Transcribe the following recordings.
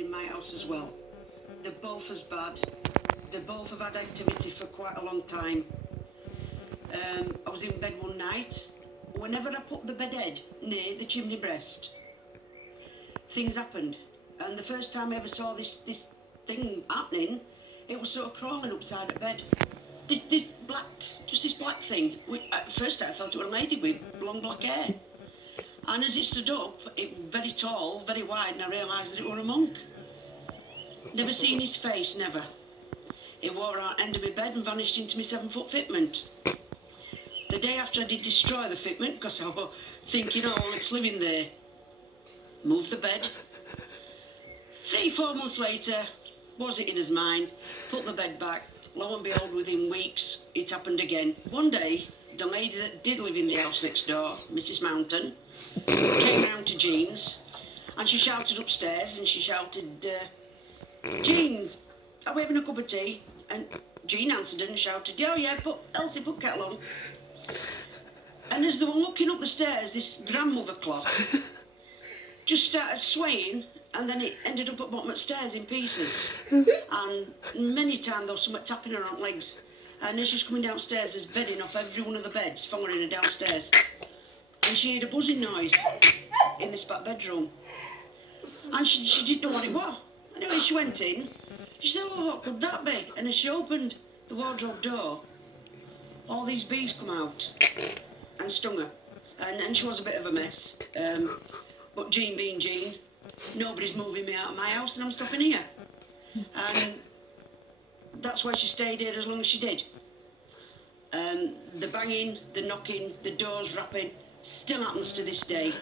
in my house as well. They're both as bad. They both have had activity for quite a long time. I was in bed one night. Whenever I put the bed head near the chimney breast, things happened. And the first time I ever saw this thing happening, it was sort of crawling upside the bed. This black thing. At first I thought it was a lady with long black hair. And as it stood up, it was very tall, very wide, and I realised that it was a monk. Never seen his face, never. He wore out the end of my bed and vanished into my 7-foot fitment. The day after I did destroy the fitment, because I was thinking, oh, well, it's living there. Moved the bed. 3-4 months later, was it in his mind, put the bed back. Lo and behold, within weeks, it happened again. One day, the lady that did live in the house next door, Mrs. Mountain, came round to Jean's, and she shouted upstairs, and she shouted, Jean, are we having a cup of tea? And Jean answered and shouted, oh yeah, Elsie, put kettle on. And as they were looking up the stairs, this grandmother clock just started swaying, and then it ended up at the bottom of the stairs in pieces. And many times there was someone tapping her on legs. And as she's coming downstairs, there's bedding off every one of the beds, following her downstairs. And she heard a buzzing noise in this back bedroom. And she didn't know what it was. Anyway, she went in. She said, oh, what could that be? And as she opened the wardrobe door, all these bees come out and stung her. And she was a bit of a mess. But Jean being Jean, nobody's moving me out of my house and I'm stopping here. And that's why she stayed here as long as she did. The banging, the knocking, the doors rapping still happens to this day.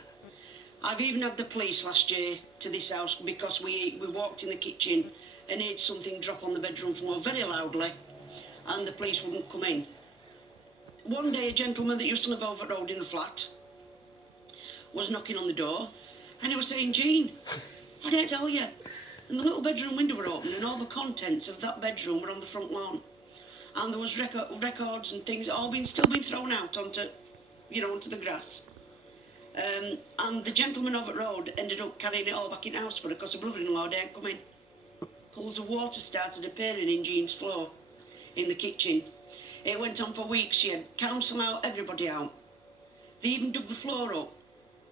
I've even had the police last year to this house because we walked in the kitchen and heard something drop on the bedroom floor very loudly, and the police wouldn't come in. One day a gentleman that used to live over the road in the flat was knocking on the door, and he was saying, Jean, I didn't tell you. And the little bedroom window were open, and all the contents of that bedroom were on the front lawn. And there was records and things still been thrown out onto the grass. And the gentleman over the road ended up carrying it all back in the house for her because her brother-in-law didn't come in. Pools of water started appearing in Jean's floor in the kitchen. It went on for weeks. She had council out, everybody out. They even dug the floor up.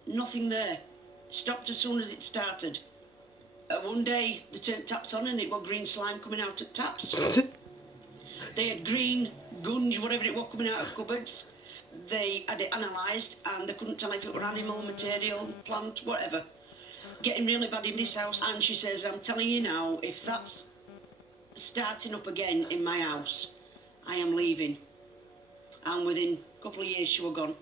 Nothing there. Stopped as soon as it started. One day they turned taps on and it was green slime coming out of taps. They had green gunge, whatever it was, coming out of cupboards. They had it analysed and they couldn't tell if it were animal, material, plant, whatever. Getting really bad in this house, and she says, I'm telling you now, if that's starting up again in my house, I am leaving. And within a couple of years she was gone.